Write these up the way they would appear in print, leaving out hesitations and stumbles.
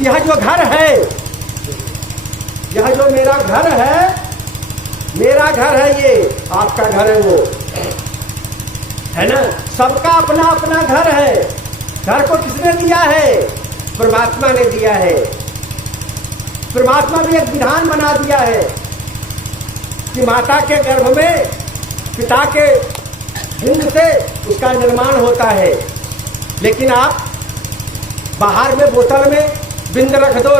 यह जो घर है, यह जो मेरा घर है, मेरा घर है, ये आपका घर है, वो है ना। सबका अपना अपना घर है। घर को किसने दिया है? परमात्मा ने दिया है। परमात्मा ने एक विधान बना दिया है कि माता के गर्भ में पिता के बिंद से उसका निर्माण होता है। लेकिन आप बाहर में बोतल में बिंद रख दो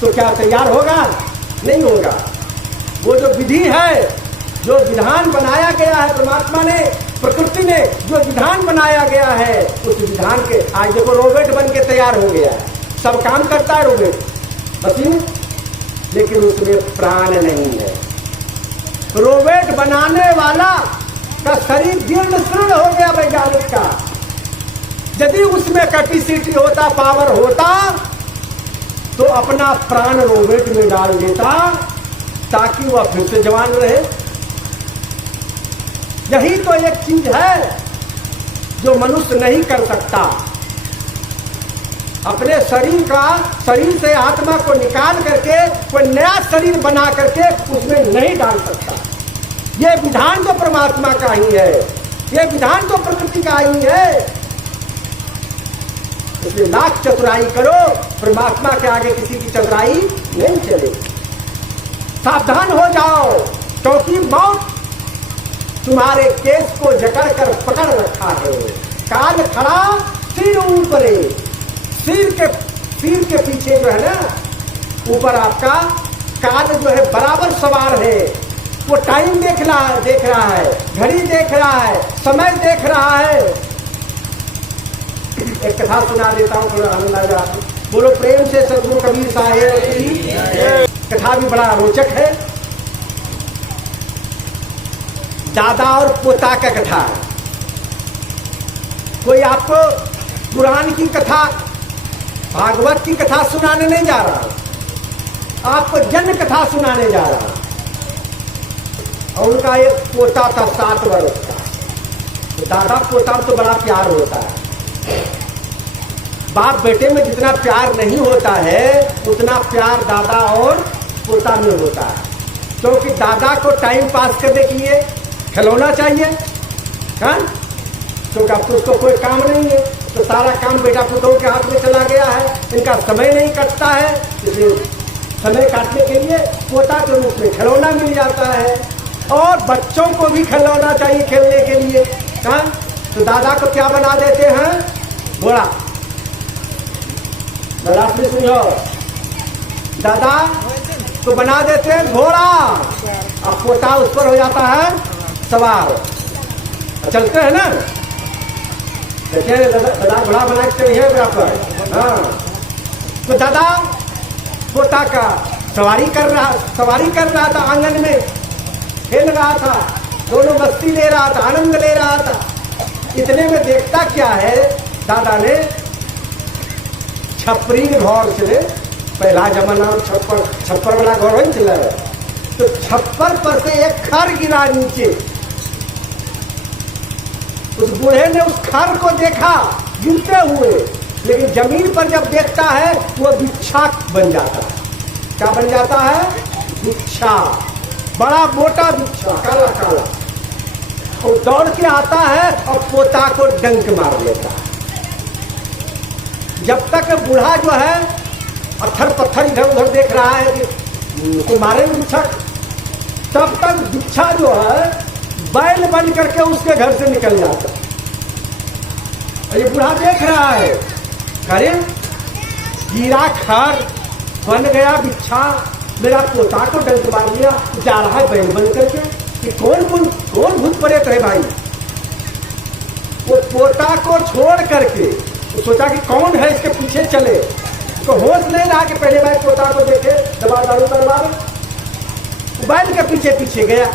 तो क्या तैयार होगा? नहीं होगा। वो जो विधि है, जो विधान बनाया गया है परमात्मा ने, प्रकृति ने जो विधान बनाया गया है, उस विधान के आज देखो रोबोट बन के तैयार हो गया है। सब काम करता है रोबोट, मशीन, लेकिन उसमें प्राण नहीं है। रोबोट बनाने वाला का शरीर जीर्ण शीर्ण हो गया वैज्ञानिक का। यदि उसमें कैपेसिटी होता, पावर होता, तो अपना प्राण रोबोट में डाल देता ताकि वह फिर से जवान रहे। यही तो एक चीज है जो मनुष्य नहीं कर सकता। अपने शरीर से आत्मा को निकाल करके कोई नया शरीर बना करके उसमें नहीं डाल सकता। ये विधान तो परमात्मा का ही है, ये विधान तो प्रकृति का ही है। इसलिए लाख चतुराई करो, परमात्मा के आगे किसी की चतुराई नहीं चले। सावधान हो जाओ, क्योंकि मौत तुम्हारे केस को जकड़ कर पकड़ रखा है। काल खड़ा सिर ऊपरे, सिर के पीछे जो है ना, ऊपर आपका काल जो है बराबर सवार है। वो टाइम देख रहा है, घड़ी देख रहा है, समय देख रहा है। एक कथा सुना देता हूँ, थोड़ा आनंद आ जाए। बोलो प्रेम से सदगुरु कबीर साहेब की। कथा भी बड़ा रोचक है। दादा और पोता का कथा है। कोई आपको पुराण की कथा, भागवत की कथा सुनाने नहीं जा रहा, आपको जन्म कथा सुनाने जा रहा। और उनका एक पोता था 7 वर्ष का। तो दादा पोता में तो बड़ा प्यार होता है। बाप बेटे में जितना प्यार नहीं होता है, उतना प्यार दादा और पोता में होता है। क्योंकि दादा को टाइम पास करने के लिए खिलौना चाहिए, हाँ? क्योंकि अब तो उसको कोई काम नहीं है, तो सारा काम बेटा पुतों के हाथ में चला गया है। इनका समय नहीं कटता है, इसलिए समय काटने के लिए पोता के रूप में खिलौना मिल जाता है। और बच्चों को भी खिलौना चाहिए खेलने के लिए, हाँ? तो दादा को क्या बना देते हैं? घोड़ा। दादा से सुनो, दादा तो बना देते हैं घोड़ा, अब पोता उस पर हो जाता है सवार। चलते हैं ना, देखिए दादा घोड़ा बना के चलिए बराबर, हाँ। तो दादा पोता का सवारी कर रहा था, आंगन में खेल रहा था, दोनों मस्ती ले रहा था, आनंद ले रहा था। इतने में देखता क्या है, दादा ने छपरी घर से, पहला जमाना छप्पर वाला घर नहीं चला है, तो छप्पर पर से एक खर गिरा नीचे। उस बूढ़े ने उस खर को देखा गिरते हुए, लेकिन जमीन पर जब देखता है वो भिक्षा बन जाता है। क्या बन जाता है? भिक्षा, बड़ा मोटा भिक्षा, काला काला। और दौड़ के आता है और पोता को डंक मार लेता है। जब तक बूढ़ा जो है पत्थर पत्थर इधर उधर देख रहा है कि कोई मारे भिक्षा, तब तक भिक्षा जो है बैल बन करके उसके घर से निकल जाता है। और ये बूढ़ा देख रहा है, अरे गिरा खर बन गया भिक्षा, मेरा पोता को डंक मार दिया, जा रहा है बैल बन करके। कि कौन भूत प्रेत है भाई? वो पोता को छोड़ करके तो सोचा कि कौन है इसके पीछे चले, तो होश नहीं रहा कि पहले भाई पोता को देखे, दबा दारू करवा, बैल के पीछे पीछे गया।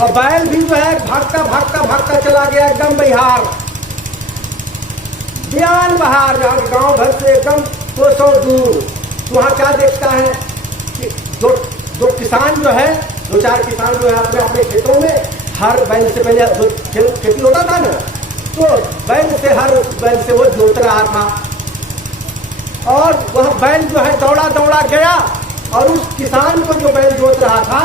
और बैल भी जो है भागता भागता भागता चला गया एकदम बिहार, बयान बहार, गांव घर से एकदम 200 दूर। वहां क्या देखता है कि दो किसान जो है, 2-4 किसान जो है अपने अपने खेतों में, हर बैल से पहले खेती होता था ना, तो बैल से वो जोत रहा था, और वह बैल जो है दौड़ा दौड़ा गया और उस किसान को जो बैल जोत रहा था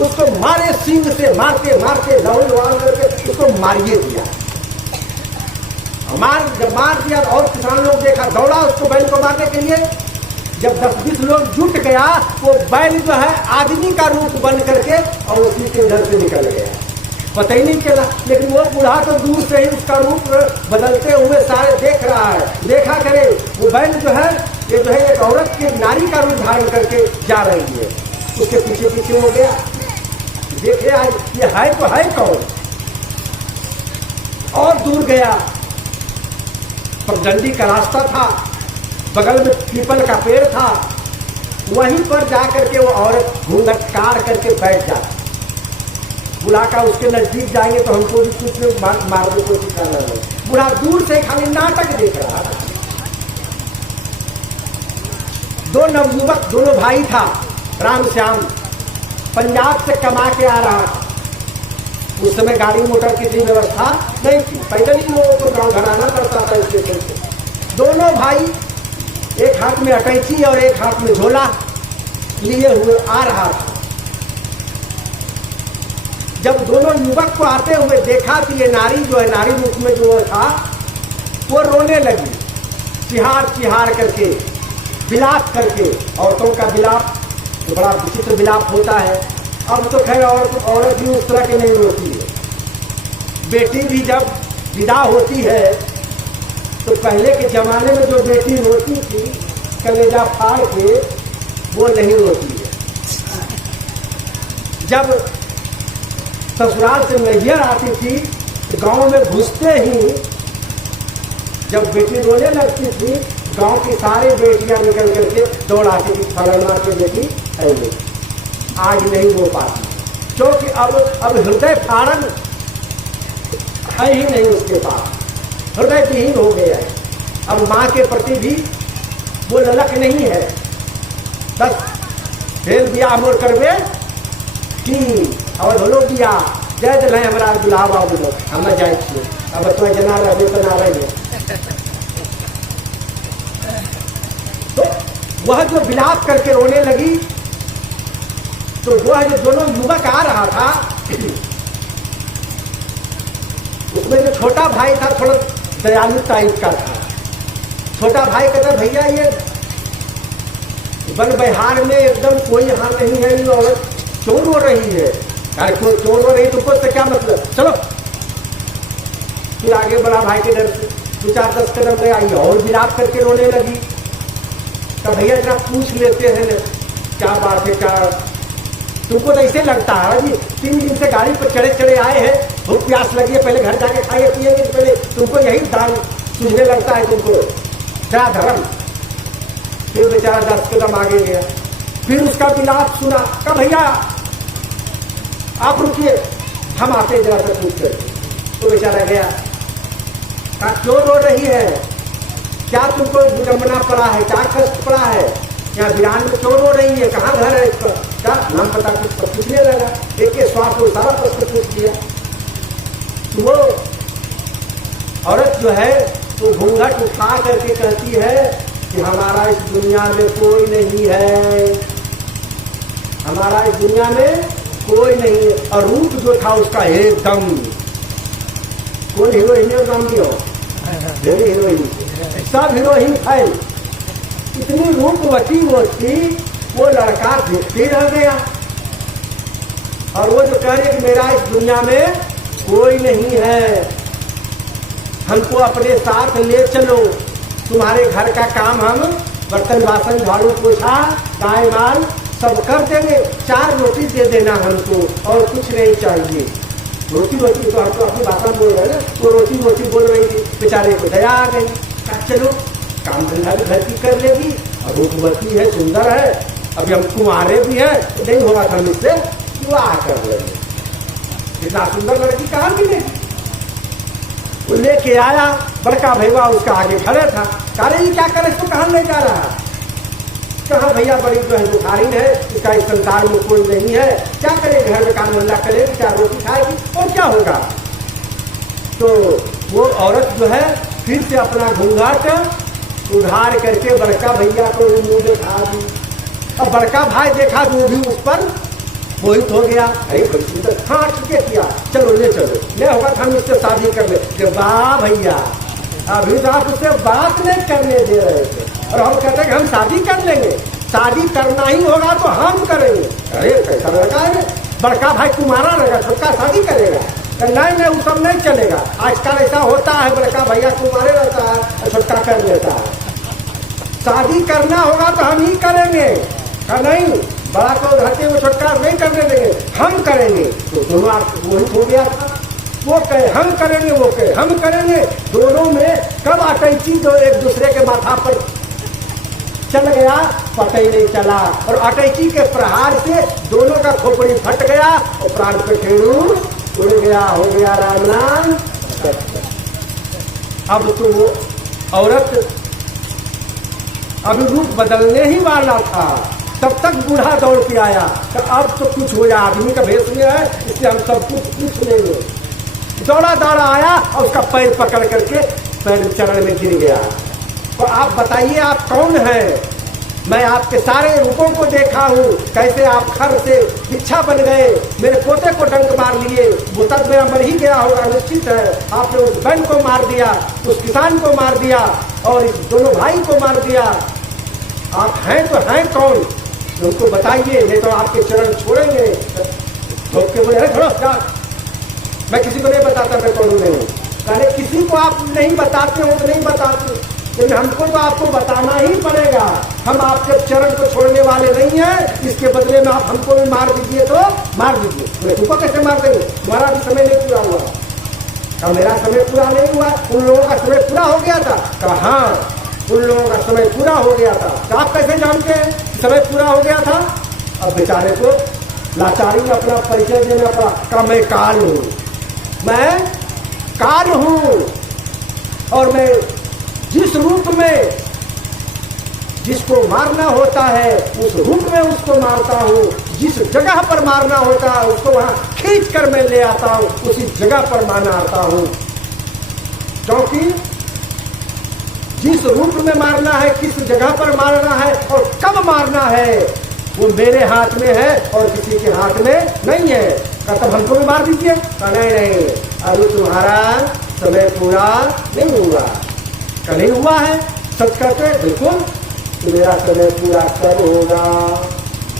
उसको मारे सींग से, मारते मारते दौड़ करके उसको मारिए दिया। जब मार दिया और किसान लोग देखा, दौड़ा उसको बैल को मारने के लिए। जब 10-20 लोग जुट गया, वो बैल जो है आदमी का रूप बन करके और उसी के घर से निकल गया, पता ही नहीं चला। लेकिन वो बूढ़ा तो दूर से ही उसका रूप बदलते हुए सारे देख रहा है। देखा करे वो बैल जो है, ये जो है एक औरत की, नारी का रूप धारण करके जा रही है। उसके पीछे पीछे हो गया, देखे आज ये है तो है कौन। और दूर गया, पगडंडी का रास्ता था, बगल में पीपल का पेड़ था, वहीं पर जाकर के वो औरत घूंघट काट करके बैठ जाती। बुढ़ा का उसके नजदीक जाएंगे तो हमको भी कुछ मारने को कोशिश करना है। बुढ़ा दूर से खाली नाटक देख रहा था। दो नवयुवक, दोनों भाई था, राम श्याम, पंजाब से कमा के आ रहा था। उस समय गाड़ी मोटर की इतनी व्यवस्था नहीं थी, पैदल ही लोगों को गाँव घर आना पड़ता था स्टेशन से। दोनों भाई एक हाथ में अटैची और एक हाथ में झोला लिए हुए आ रहा था। जब दोनों युवक को आते हुए देखा कि ये नारी जो है, नारी रूप में जो था, वो रोने लगी, चिहार चिहार करके, विलाप करके। औरतों का विलाप तो बड़ा विचित्र विलाप होता है। अब तो खैर औरत भी उस तरह की नहीं रोती है। बेटी भी जब विदा होती है तो पहले के जमाने में जो बेटी रोती थी कलेजा फाड़ के, वो नहीं रोती है। जब ससुराल से नैहर आती थी तो गांव में घुसते ही जब बेटी रोने लगती थी, गांव की सारी बेटियां निकल करके दौड़ आती थी, फलाना की बेटी है। आज नहीं हो पाती, क्योंकि अब हृदय फाड़न है ही नहीं उसके पास, हृदय विहीन हो गया है। अब माँ के प्रति भी वो ललक नहीं है। बस फेल बिया मोर करवे कि और होलो बिया जय दिल हमारा दुल्हा बाबू लोग हम जाए छे। अब तो जना रहे तो ना रहे। तो वह जो विलाप करके रोने लगी, तो वह जो दोनों युवक आ रहा था, उसमें जो छोटा भाई था थोड़ा दयालु टाइप का था। छोटा भाई कहता, भैया ये वन बिहार में एकदम कोई यहाँ नहीं है, ये औरत चोर हो रही है। अरे कोई चोर हो रही तुमको तो क्या मतलब, चलो। फिर आगे बड़ा भाई के डर से 2-4-10 कदम गया, आई और विलाप करके रोने लगी। तो भैया जरा पूछ लेते हैं न क्या बात है, क्या तुमको तो ऐसे लगता है जी 3 दिन से गाड़ी पर चढ़े चढ़े आए हैं, भूख प्यास लगी है, पहले घर जाके खाइए पिएंगे, पहले तुमको यही दान सूझने लगता है तुमको, क्या धर्म। फिर बेचारा 10 कदम आगे गया, फिर उसका विलाप सुना। कहा भैया आप रुकिए, हम आते जरा से पूछ कर। तो बेचारा गया, कहा क्यों रो रही है, क्या तुमको विडम्बना पड़ा है, क्या कष्ट पड़ा है, यहाँ वीरान में क्यों रो रही है, कहाँ घर है इसका, क्या नाम पता कुछ पूछने लगा। एक स्वास्थ्य को सारा प्रश्न पूछ दिया। तो वो औरत जो है वो घूंघट उठा करके कहती है कि हमारा इस दुनिया में कोई नहीं है, हमारा इस दुनिया में कोई नहीं है। और रूप जो था उसका एकदम, कौन हीरोइन है नाम दियो, हीरोइन, सब हीरोइन है। इतनी रूपवती वो थी, वो लड़का देखते रह गया। और वो जो कह रहे कि मेरा इस दुनिया में कोई नहीं है, हमको अपने साथ ले चलो, तुम्हारे घर का काम हम बर्तन बासन झाड़ू पोछा गाय माल सब कर देंगे, 4 रोटी दे देना हमको और कुछ नहीं चाहिए। रोटी रोटी तो हमको अपनी भाषा बोल रहे हैं ना, वो रोटी रोटी बोल रही थी। बेचारे को दया आ गई, चलो काम धंधा भी घर की कर लेगी और रूपवती है, सुंदर है, अभी हम कुंवारे भी हैं, तो नहीं होगा था मुझसे विवाह कर लेंगे। इतना सुंदर लड़की कहाँ मिलेगी। वो लेके आया, बड़का भैया उसका आगे खड़े था। कह ये क्या करे, इसको कहाँ ले जा रहा है। कहा भैया बड़ी जो है बुखारी है, इसका इस संसार में कोई नहीं है, क्या करे, घर में काम धंधा करे, 4 रोटी खाएगी और क्या होगा। तो वो औरत जो है फिर से अपना घूंघट उधार करके बड़का भैया को मुंह देखा दी। अब बड़का भाई देखा तो वो भी उस पर मोहित हो गया। अरे हाँ ठीक है किया, चलो ले चलो, ले होगा हम इससे शादी कर ले। वाह भैया, अभी तो आप उससे बात नहीं करने दे रहे थे और हम कहते हैं कि हम शादी कर लेंगे, शादी करना ही होगा तो हम करेंगे। अरे कैसा लड़का है, बड़का भाई तुम्हारा रहेगा, छोटका शादी करेगा। नहीं नहीं वो सब नहीं चलेगा, आजकल ऐसा होता है, बड़का भैया तुम्हारे रहता है और छोटका कर लेता है। शादी करना होगा तो हम ही करेंगे। नहीं, बड़ा को रहते हुए छोटका नहीं करने देंगे, हम करेंगे। तो दोनों मोहित हो गया था। वो कहे हम करेंगे, वो कहे हम करेंगे। दोनों में कब अटैची जो एक दूसरे के माथा पर चल गया पता ही नहीं चला, और अटैची के प्रहार से दोनों का खोपड़ी फट गया और प्राण पे टेढ़ू उड़ गया। हो गया राम राम। अब तो वो औरत अभी रूप बदलने ही वाला था, तब तक बूढ़ा दौड़ के आया। तो अब तो कुछ हो जाए, आदमी का भेष में है इसलिए हम सब कुछ पूछ लेंगे। दौड़ा दौड़ा आया और उसका पैर पकड़ करके पैर चरण में गिर गया। तो आप बताइए आप कौन हैं? मैं आपके सारे रूपों को देखा हूँ, कैसे आप घर से भिक्षा बन गए, मेरे पोते को डंक मार लिए, वो तक मेरा मर ही गया होगा निश्चित है। आपने उस बहन को मार दिया, उस किसान को मार दिया और इस दोनों भाई को मार दिया। आप हैं तो हैं कौन? उनको बताइए, नहीं तो आपके चरण छोड़ेंगे। तो बोले थोड़ा जा, मैं किसी को नहीं बताता मैं कौन नहीं। अरे किसी को आप नहीं बताते हो तो नहीं बताते, लेकिन हमको तो आपको बताना ही पड़ेगा। हम आपके चरण को छोड़ने वाले नहीं हैं, इसके बदले में आप हमको भी मार दीजिए तो मार दीजिए। तुमको कैसे मार देंगे? तुम्हारा भी समय नहीं पूरा हुआ। कहा मेरा समय पूरा नहीं हुआ, उन लोगों का समय पूरा हो गया था। कहा हाँ उन लोगों का समय पूरा हो गया था। तो आप कैसे जानते हैं समय पूरा हो गया था? अब बेचारे को लाचारी में अपना परिचय देना पड़ा। कहा मैं काल हूँ, मैं काल हूँ और मैं जिस रूप में जिसको मारना होता है उस रूप में उसको मारता हूँ, जिस जगह पर मारना होता है उसको वहां खींच कर मैं ले आता हूँ, उसी जगह पर मारना आता हूँ। क्योंकि जिस रूप में मारना है, किस जगह पर मारना है और कब मारना है वो मेरे हाथ में है और किसी के हाथ में नहीं है। तब हमको भी मार दीजिए। नहीं, अभी तुम्हारा समय पूरा नहीं हुआ। नहीं हुआ है, सच कहते हैं बिल्कुल। तो मेरा समय पूरा कब होगा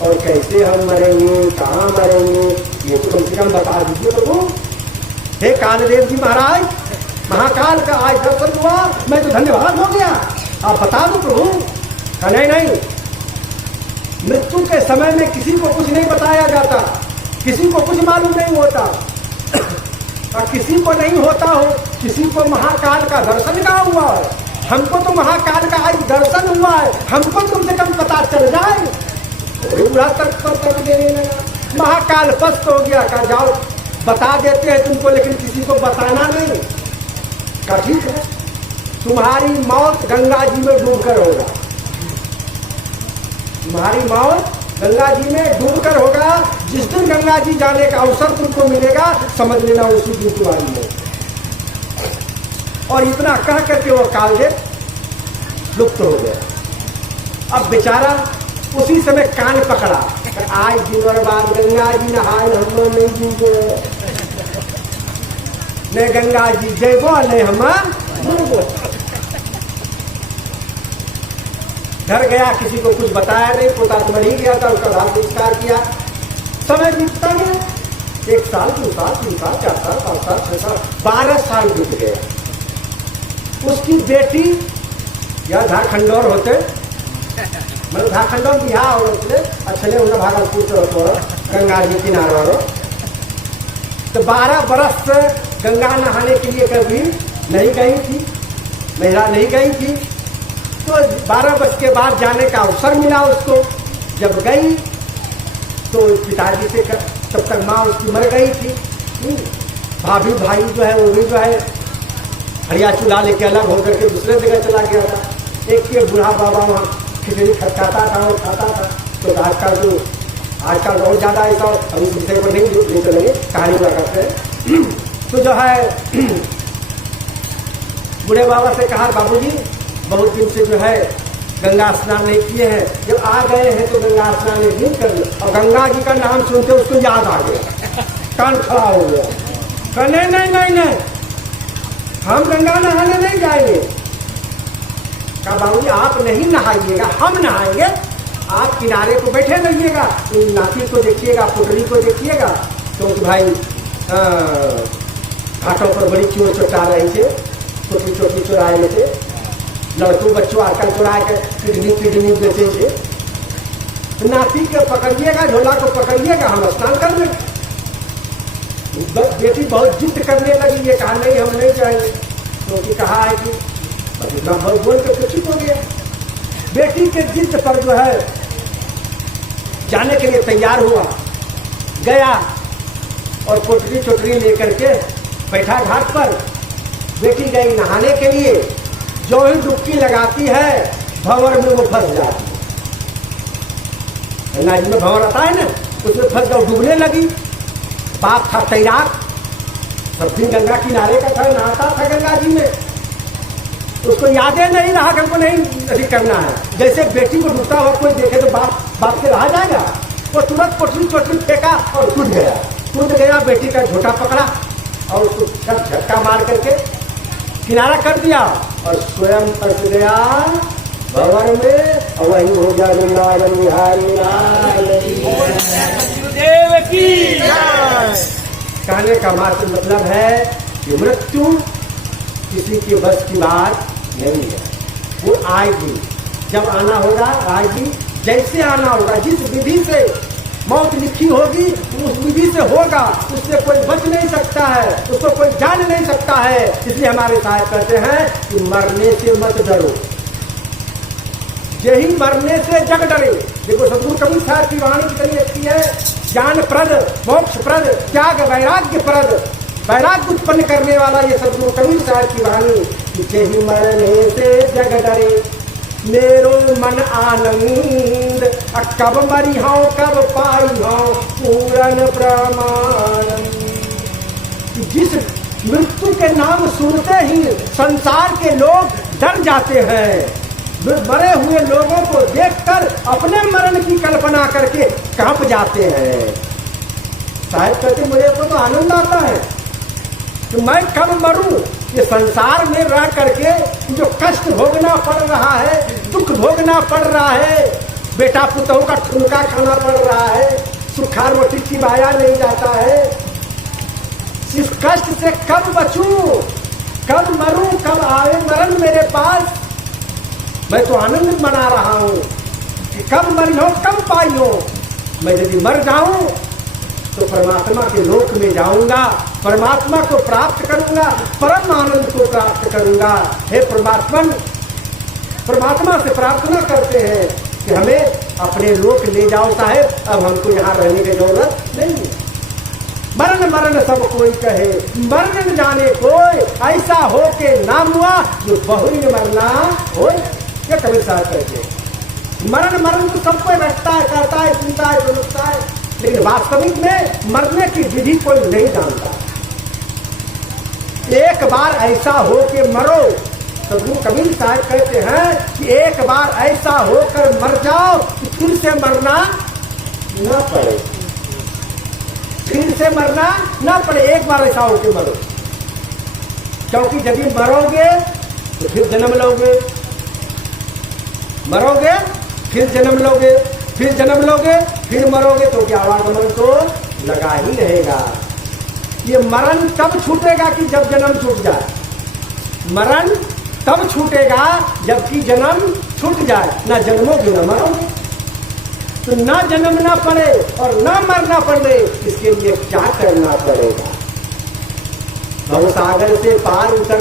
और कैसे हम मरेंगे, कहाँ मरेंगे, ये तो कम से कम बता दीजिए प्रभु। हे कालदेव जी महाराज, महाकाल का आज दर्शन हुआ, मैं तो धन्यवाद हो गया, आप बता दो प्रभु। नहीं, मृत्यु के समय में किसी को कुछ नहीं बताया जाता, किसी को कुछ मालूम नहीं होता। और किसी को नहीं होता हो, किसी को महाकाल का दर्शन का हुआ है, हमको तो महाकाल का आज दर्शन हुआ है, हमको कम से कम पता चल जाए। बुरा तक देने लगा। महाकाल पस्त हो गया। कहा जाओ बता देते हैं तुमको, लेकिन किसी को बताना नहीं। कहा ठीक है, तुम्हारी मौत गंगा जी में डूबकर होगा, तुम्हारी मौत गंगा जी में डूबकर होगा। जिस दिन गंगा जी जाने का अवसर तुमको मिलेगा समझ लेना उसी दिन तुम्हारी मौत। और इतना कह करके वो कालदेव लुप्त हो गया। अब बेचारा उसी समय कान पकड़ा, आज दिन और बाद गंगा जी नहाए हम नहीं डूबे, न गंगा जी जयबो न हम डूबो। घर गया, किसी को कुछ बताया नहीं, पोता तो मर ही गया था, उसका दाह संस्कार किया। समय बीतता गया, 1 साल 2 साल 3 साल 4 साल 5 साल 6 साल 12 साल बीत गया। उसकी बेटी या झारखंडौर होते, मतलब झारखंडौर बिहार होते, अच्छे उनका भागलपुर से होते गंगा जी किनारे। तो 12 बरस से गंगा नहाने के लिए कभी नहीं गई थी, महिला नहीं गई थी। तो 12 वर्ष के बाद जाने का अवसर मिला उसको। जब गई तो पिताजी से तब तक माँ उसकी मर गई थी। भाभी भाई जो है वो भी जो है हरिया चूल्हा लेके अलग होकर के दूसरे जगह चला गया था। एक बूढ़ा बाबा वहाँ खिचड़ी खटकाता था और खाता था। तो आजकल बहुत ज़्यादा ऐसा, अब इस विषय पर नहीं चलेंगे, कहानी हुआ करते हैं। तो जो है बूढ़े बाबा से कहा, बाबूजी बहुत दिन से जो है गंगा स्नान नहीं किए हैं, जब आ गए हैं तो गंगा स्नान एक दिन कर लो। और गंगा जी का नाम सुनते उसको याद आ गया, कान खड़ा हो गया। कहा नहीं नहीं नहीं नहीं, हम गंगा नहाने नहीं जाएंगे। कहा बाबूजी आप नहीं नहाइएगा, हम नहाएंगे, आप किनारे को बैठे रहिएगा, नाती को देखिएगा, पुतली को देखिएगा। क्योंकि भाई घाटों पर बड़ी चोर चोटा रही थे, छोटी छोटी चोराए थे, लड़कों बच्चों आकर चुरा के किडनी बेचे थे। तो नाती के पकड़िएगा, झोला को पकड़िएगा, हम स्नान कर लेंगे। बेटी बहुत जिद करने लगी, ये कहा नहीं हम नहीं जाएंगे, क्योंकि कहा है कि इतना बहुत बोल के चुप हो गया। बेटी के जिद पर जो है जाने के लिए तैयार हुआ, गया और पोटरी चोटरी लेकर के बैठा घाट पर। बेटी गई नहाने के लिए, जो ही डुबकी लगाती है भंवर में वो फंस जाती है। नाजी में भंवर आता है ना, उसमें फंस जाओ, डूबने लगी। बाप था तैराक, सब दिन गंगा किनारे का था, नहाता था गंगा जी में। उसको यादें नहीं रहा कि हमको नहीं करना है। जैसे बेटी को डूबता हुआ कोई देखे तो बाप से रहा जाएगा। वो तुरंत पोटली चोटली फेंका और कूद गया। बेटी का झोटा पकड़ा और उसको झटका मार करके किनारा कर दिया और स्वयं फंस गया भंवर में। और वही हो गया वृंदावन बिहारी देव की। कहने का मात्र मतलब है कि मृत्यु किसी के बस की बात नहीं है, वो आएगी, जब आना होगा आएगी, जैसे आना होगा, जिस विधि से मौत लिखी होगी उस विधि से होगा, उससे कोई बच नहीं सकता है, उसको कोई जान नहीं सकता है। इसलिए हमारे साहब कहते हैं कि मरने से मत डरो, यही मरने से जग डरे। देखो सदगुरु कबीर साहब की वाणी कितनी अच्छी है, ज्ञान प्रद, मोक्ष प्रद, त्याग वैराग्य प्रद, वैराग्य उत्पन्न करने वाला ये सदगुरु कबीर साहब की वाणी। यही मरने से जग डरे मेरो मन आनंद, कब मरी हो कब पाई हो पूरन प्रमाण। जिस मृत्यु के नाम सुनते ही संसार के लोग डर जाते हैं, मरे हुए लोगों को देखकर अपने मरण की कल्पना करके कांप जाते हैं। साहब कहते मुझे तो आनंद आता है कि मैं कब मरूं, ये संसार में रह करके जो कष्ट भोगना पड़ रहा है, दुख भोगना पड़ रहा है, बेटा पुतों का ठुनका खाना पड़ रहा है, सुखा रोटी चिबाया नहीं जाता है, इस कष्ट से कब बचूं, कब मरूं, कब आए मरण मेरे पास। मैं तो आनंद मना रहा हूं कि कब मरी हो कब पाई हो। मैं यदि मर जाऊं तो परमात्मा के लोक में जाऊंगा, परमात्मा को प्राप्त करूंगा, परम आनंद को प्राप्त करूंगा। हे परमात्मा से प्रार्थना करते हैं कि हमें अपने लोक ले जाओ साहेब, अब हमको यहाँ रहने की जरूरत नहीं है। मरण मरण सब कोई कहे, मरण जाने कोई, ऐसा हो के नाम हुआ जो बहुरी में मरना हो। ये कबीर साहब कहते हैं मरण मरण तो सबको रखता है, करता है, सुनता है, समझता है, लेकिन वास्तविक में मरने की विधि कोई नहीं जानता। एक बार ऐसा हो के मरो, तो गुरु कबीर साहब कहते हैं कि एक बार ऐसा होकर मर जाओ कि फिर से मरना न पड़े, फिर से मरना न पड़े। एक बार ऐसा होके मरो, क्योंकि यदि मरोगे तो फिर जन्म लोगे, मरोगे फिर जन्म लोगे, फिर जन्म लोगे फिर मरोगे, तो क्या आवागमन तो लगा ही रहेगा। ये मरण तब छूटेगा कि जब जन्म छूट जाए, मरण तब छूटेगा जबकि जन्म छूट जाए। ना जन्मोगे न मरोगे, तो ना जन्म ना पड़े और ना मरना पड़े, इसके लिए क्या करना पड़ेगा। भवसागर से पार उतर